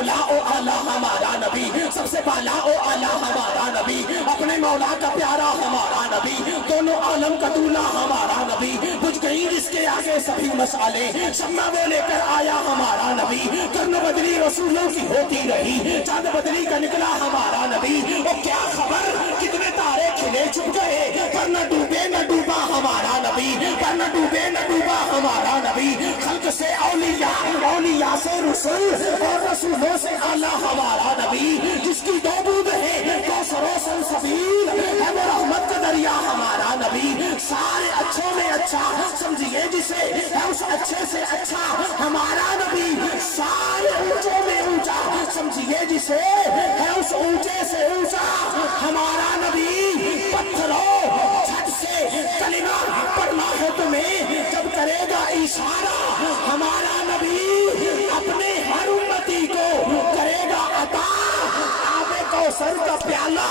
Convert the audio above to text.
اولا و اعلیٰ ہمارا نبی، سب سے بالا و اعلیٰ ہمارا نبی، اپنے مولا کا پیارا ہمارا نبی، دونوں عالم کا دولہ ہمارا نبی، بجھ گئی جس کے آگے سبھی مسالے، شمع وہ لے کر آیا ہمارا نبی، کرن بدلی رسولوں کی ہوتی رہی، چاند بدلی کا نکلا ہمارا نبی، وہ کیا خبر کتنے تارے کھلے چھپ گئے، پر نہ ڈوبے نہ ڈوبا ہمارا نبی، پر نہ ڈوبے نہ ڈوبا ہمارا نبی، خلق سے اولیاء، اولیاء سے رسول، اور رسولوں سے اعلیٰ ہمارا نبی، جس کی دو بود ہے کوثر و سلسبیل، ہے وہ رحمت کا دریا ہمارا نبی، سارے اچھوں میں اچھا سمجھیے جسے، ہے اس اچھے سے اچھا ہمارا نبی، سارے اونچوں میں اونچا سمجھیے جسے، ہے اس اونچے سے اونچا ہمارا نبی، پتھروں جھٹ سے کلمہ پڑھنا ہے تمہیں جب کرے گا اشارہ ہمارا نبی، اپنے ہر امتی کو کرے گا عطا آب کوثر کا پیالہ